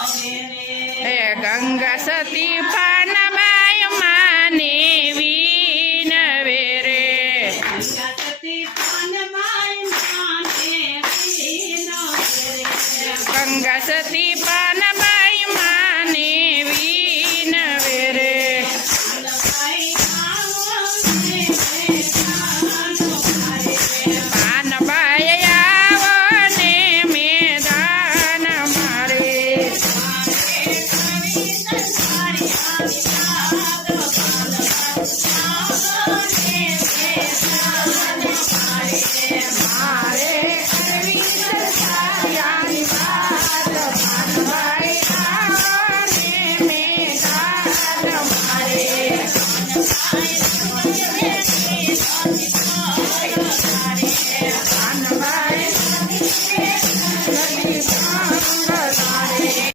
હે ગંગા સતી પાનબાઈ માને વિનવે રે ગંગા સતી Bye.